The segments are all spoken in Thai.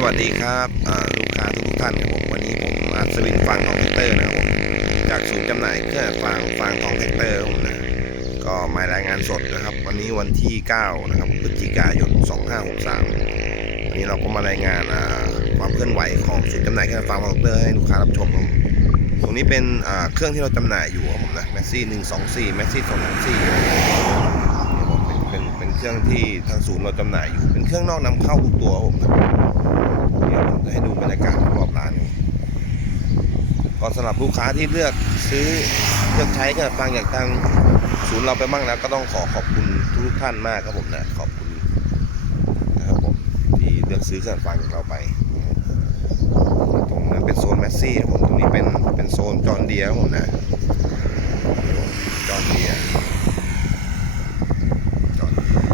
สวัสดีครับลูกค้าทุกท่านครับผมวันนี้ผมอัศวินฟางทองแท็กเตอร์นะครับผมจากศูนย์จำหน่ายเครื่องฟางฟางทองแท็กเตอร์ครับผมนะก็มารายงานสดนะครับ วันนี้วันที่ 9 นะครับพฤศจิกายน 2563วันนี้เราก็มารายงานความเคลื่อนไหวของศูนย์จำหน่ายเครื่องฟางทองแท็กเตอร์ให้ลูกค้ารับชมครับตรงนี้เป็นเครื่องที่เราจำหน่ายอยู่ครับผมนะแมสซี่หนึ่งสองสี่แมสซี่สองสามสี่เป็นเป็นเป็นเครื่องที่ทางศูนย์เราจำหน่ายอยู่ เป็นเครื่องนอกนำเข้าทุกตัวครับผม ให้ดูบรรยากาศรอบร้านก็สำหรับลูกค้าที่เลือกซื้อเลือกใช้เครื่องฟังจากทางศูนย์เราไปบ้างแล้วก็ต้องขอขอบคุณทุกท่านมากครับผมนะขอบคุณนะครับผมที่เลือกซื้อเครื่องฟังจากเราไป ตรงนั้นเป็นโซนแมสซี่ผมตรงนี้เป็นเป็นโซนจอนเดียครับผมนะจอนเดียร์จอห์นเดียร์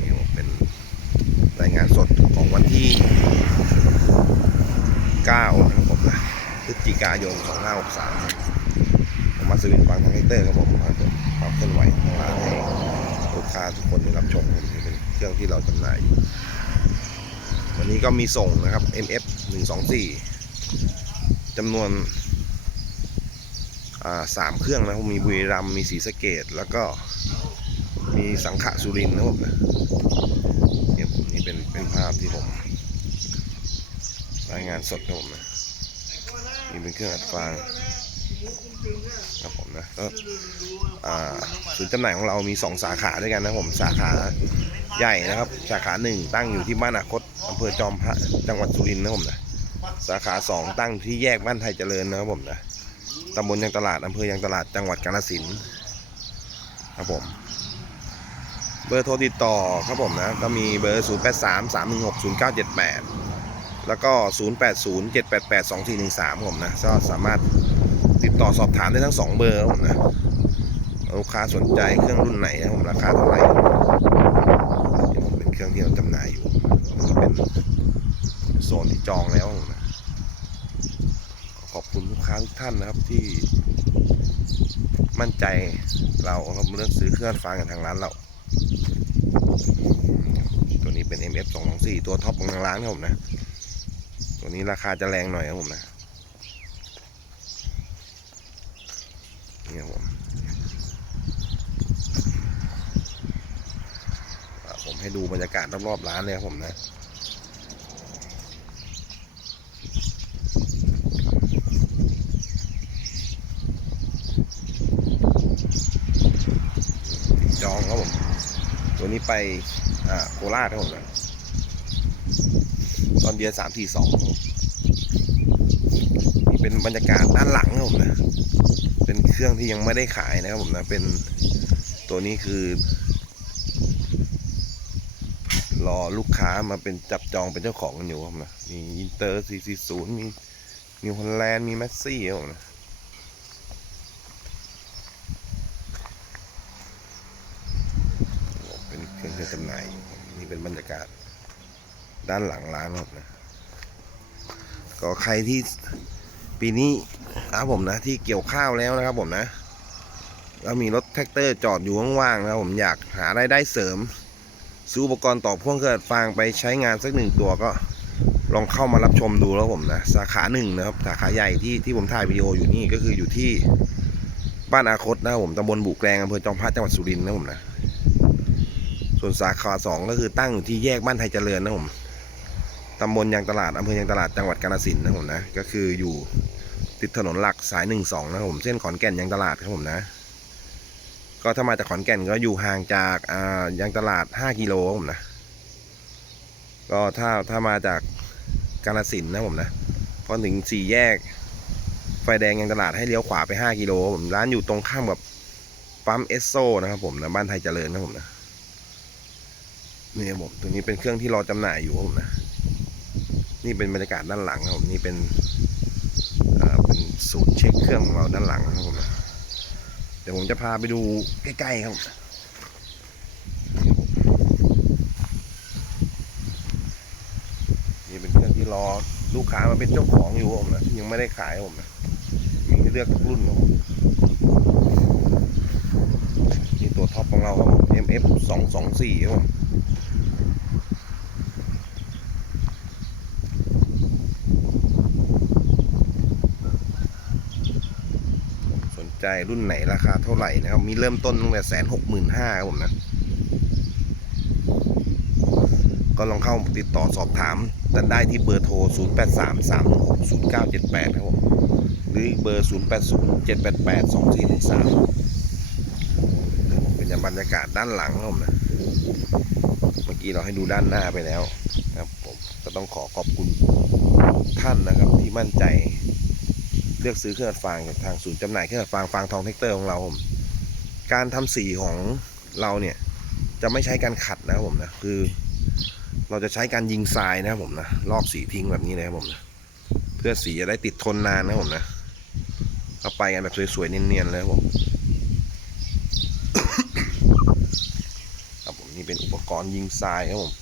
นี่เป็นรายงานสดของวันที่ 9นะครับผมนะพฤศจิกายน2563ผมมาซื้อฟังทางเฮกเตอร์ครับผมความเคลื่อนไหวของร้านให้ลูกค้าทุกคนได้รับชมนี่เป็นเครื่องที่เราจำหน่ายอยู่วันนี้ก็มีส่งนะครับ MF 124จำนวนสามเครื่องนะครับมีบุรีรัมย์มีศรีสเกดแล้วก็มีสังขะสุรินนะครับผมนะเนี่ยผมนี่เป็นเป็นภาพที่ผม รายงานสดครับผมนะนี่เป็นเครื่องอัดฟางครับผมนะก็อ่าศูนย์จำหน่ายของเรามี 2 สาขาด้วยกันนะผมสาขาใหญ่นะครับ สาขาหนึ่งตั้งอยู่ที่บ้านอาคตอำเภอจอมพระจังหวัดสุรินทร์นะผมนะสาขาสองตั้งที่แยกบ้านไทยเจริญนะครับผมนะตำบลยางตลาดอำเภอยางตลาดจังหวัดกาฬสินธุ์ครับผม เบอร์โทรติดต่อครับผมนะก็มีเบอร์ 0 8 3 3 1 6 0 9 7 8 แล้วก็ 0 8 0 7 8 8 2 4 1 3ผมนะก็สามารถติดต่อสอบถามได้ทั้ง 2 เบอร์ผมนะลูกค้าสนใจเครื่องรุ่นไหนนะผมราคาเท่าไหร่เดี๋ยวผมเป็นเครื่องที่เราจำหน่ายอยู่เป็นโซนที่จองแล้วนะขอบคุณลูกค้าทุกท่านนะครับที่มั่นใจเราครับเลือกซื้อเครื่องฟังกับทางร้านเรา ตัวนี้เป็น MF 2 2 4ตัวท็อปของทางร้านครับผมนะ ตัวนี้ราคาจะแรงหน่อยครับผมนะนี่ครับผมผมให้ดูบรรยากาศรอบๆร้านเลยครับผมนะจองครับผม ตัวนี้ไปอ่าโคราชครับผมนะ อนเดียสามสี่สองนี่เป็นบรรยากาศด้านหลังครับผมนะเป็นเครื่องที่ยังไม่ได้ขายนะครับผมนะเป็นตัวนี้คือ รอลูกค้ามาเป็นจับจองเป็นเจ้าของกันอยู่ครับผมนะมีอินเตอร์440มีนิวฮอลแลนด์มีแมสซี่ครับผมนะเป็นเครื่องจำหน่ายนี่เป็นบรรยากาศ ด้านหลังร้านครับนะก็ใครที่ปีนี้นะครับผมนะ ที่เกี่ยวข้าวแล้วนะครับผมนะแล้วมีรถแท็กเตอร์จอดอยู่ว่างๆนะครับผมอยากหารายได้เสริม ซื้ออุปกรณ์ต่อพ่วงเครื่องอัดฟางไปใช้งานสักหนึ่งตัวก็ลองเข้ามารับชมดูแล้วผมนะสาขาหนึ่งนะครับสาขาใหญ่ที่ที่ผมถ่ายวิดีโออยู่นี่ก็คืออยู่ที่บ้านอาคตนะครับผมตำบลบุแกลงอำเภอจอมพระจังหวัดสุรินทร์นะผมนะส่วนสาขาสองก็คือตั้งอยู่ที่แยกบ้านไทยเจริญนะผม ตำบลยางตลาดอำเภอยางตลาดจังหวัดกาฬสินธุ์นะผมนะ ก็คืออยู่ติดถนนหลักสายหนึ่งสองนะผมเส้นขอนแก่นยางตลาดครับผมนะ ก็ถ้ามาจากขอนแก่นก็อยู่ห่างจากอ่ายางตลาด5กิโลครับผมนะ ก็ถ้าถ้ามาจากกาฬสินธุ์นะผมนะพอถึงสี่แยก ไฟแดงยางตลาดให้เลี้ยวขวาไป5กิโลผมร้านอยู่ตรงข้ามกับปั๊มเอสโซนะครับผมนะบ้านไทยเจริญนะผมนะนี่ผมตัวนี้เป็นเครื่องที่รอจำหน่ายอยู่ผมนะ นี่เป็นบรรยากาศด้านหลังครับผมนี่เป็นเป็นศูนย์เช็คเครื่องของเราด้านหลังครับผมเดี๋ยวผมจะพาไปดูใกล้ๆครับนี่เป็นเครื่องที่รอลูกค้ามาเป็นเจ้าของอยู่ผมนะยังไม่ได้ขายผมนะมีให้เลือกทุกรุ่นครับผมนี่ตัวท็อปของเราครับผม MF 224ครับผมสนใจ รุ่นไหนราคาเท่าไหร่นะครับ มีเริ่มต้นตั้งแต่แสนหกหมื่นห้าครับผมนะ ก็ลองเข้าติดต่อสอบถามกันได้ที่เบอร์โทร 0 8 3 3 6 0 9 7 8 ครับผม หรืออีกเบอร์ 0 8 0 7 8 8 2 4 1 3เป็นบรรยากาศด้านหลังครับผมนะ เมื่อกี้เราให้ดูด้านหน้าไปแล้วนะครับผม ก็ต้องขอขอบคุณท่านนะครับที่มั่นใจ เลือกซื้อเครื่องอัดฟางจากทางศูนย์จำหน่ายเครื่องอัดฟางฟางทองเทคเตอร์ของเราผมการทำสีของเราเนี่ยจะไม่ใช้การขัดนะครับผมนะคือ เราจะใช้การยิงทรายนะครับผมนะลอกสีทิ้งแบบนี้เลยครับผมนะเพื่อสีจะได้ติดทนนานนะครับผมนะก็ไปกันแบบสวยๆเนียนๆเลยครับผมครับผมนี่เป็นอุปกรณ์ยิงทรายครับผม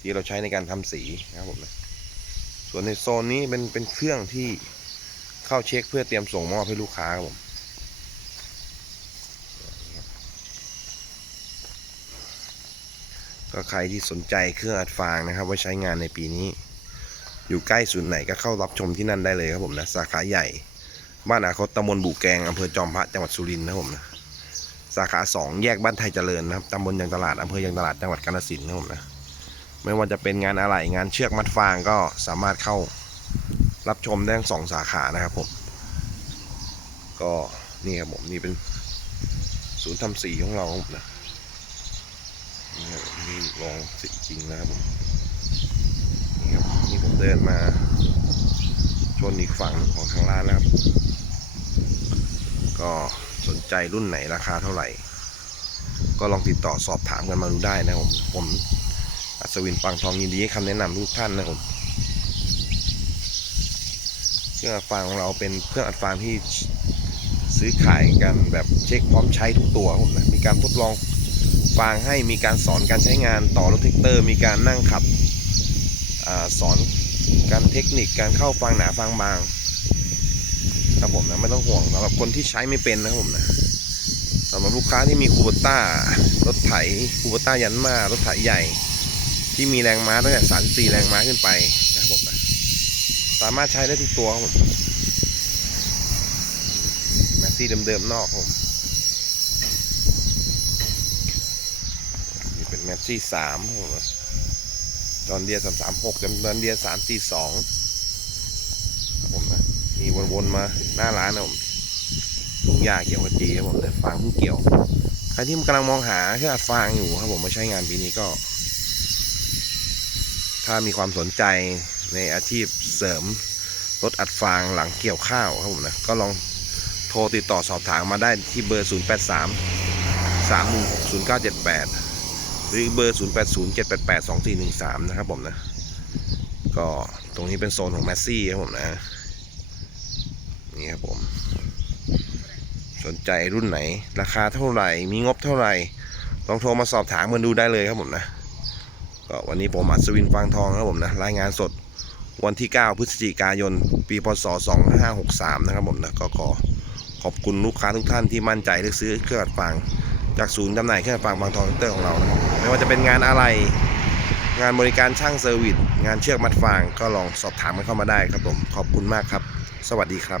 ที่เราใช้ในการทำสีนะครับผมนะส่วนในโซนนี้เป็นเป็นเครื่องที่ เข้าเช็คเพื่อเตรียมส่งมอบให้ลูกค้าครับผมก็ใครที่สนใจเครื่องอัดฟางนะครับไว้ใช้งานในปีนี้ อยู่ใกล้ศูนย์ไหนก็เข้ารับชมที่นั่นได้เลยครับผมนะสาขาใหญ่ บ้านอาคตตำบลบุแกงอำเภอจอมพระจังหวัดสุรินทร์นะครับผมนะสาขาสองแยกบ้านไทยเจริญนะครับตำบลยางตลาดอำเภอยางตลาดจังหวัดกาฬสินธุ์นะครับผมนะไม่ว่าจะเป็นงานอะไหล่งานเชือกมัดฟางก็สามารถเข้า รับชมได้ทั้งสองสาขานะครับผม ก็นี่ครับผมนี่เป็นศูนย์ทำสีของเราครับผมนะนี่ครับนี่ลองสีจริงนะครับผมนี่ครับนี่ผมเดินมา ชนอีกฝั่งของทางร้านแล้วครับ ก็สนใจรุ่นไหนราคาเท่าไหร่ ก็ลองติดต่อสอบถามกันมาดูได้นะครับผมผมอัศวินปังทองยินดีให้คำแนะนำทุกท่านนะครับผม รื่องอัดฟางของเราเป็นเครื่องอัดฟางที่ซื้อขายกันแบบเช็คพร้อมใช้ทุกตัวครับผมนะมีการทดลองฟางให้มีการสอนการใช้งานต่อรถแท็กเตอร์ มีการนั่งขับอสอนการเทคนิคการเข้าฟางหนาฟางบางครับผมนะไม่ต้องห่วงสำหรับคนที่ใช้ไม่เป็นนะครับผมนะสำหรับลูกค้าที่มีคูเบต้ารถไถคูเบต้ายันมารถไถใหญ่ ที่มีแรงม้าตั้งแต่สามสี่แรงม้าขึ้นไปนะครับผมนะามารถใช้ได้ทุกตัวครับผมแมสซี่เดิมๆนอกผมนี่เป็นแมทซี่สามดอนเดียสามสามหกดอนเดียสามสี่สองผมนะนี่วนๆมาหน้าร้านนะผมทุ่งหญ้าเกี่ยวกับจีครับผมแต่ฟางเพิ่งเกี่ยวใครที่กำลังมองหาเครื่องอัดฟางอยู่ครับผมมาใช้งานปีนี้ก็ ถ้ามีความสนใจ ในอาชีพเสริมรถอัดฟางหลังเกี่ยวข้าวครับผมนะ ก็ลองโทรติดต่อสอบถามมาได้ที่เบอร์ 0 8 3 3 1 6 0 9 7 8 หรือเบอร์ 0 8 0 7 8 8 2 4 1 3 นะครับผมนะ ก็ตรงนี้เป็นโซนของแมสซี่ครับผมนะ นี่ครับผม สนใจรุ่นไหน ราคาเท่าไหร่ มีงบเท่าไหร่ ลองโทรมาสอบถามกันดูได้เลยครับผมนะก็วันนี้ผมอัศวินฟางทองครับผมนะ รายงานสด วันที่ 9 พฤศจิกายน ปีพศ 2563 นะครับผมนะก็ขอขอบคุณลูกค้าทุกท่านที่มั่นใจเลือกซื้อเครื่องอัดฟางจากศูนย์จำหน่ายเครื่องอัดฟางบางทองเตอร์ของเรานะครับไม่ว่าจะเป็นงานอะไร งานบริการช่างเซอร์วิสงานเชือกมัดฟางก็ลองสอบถามกันเข้ามาได้ครับผมขอบคุณมากครับ สวัสดีครับ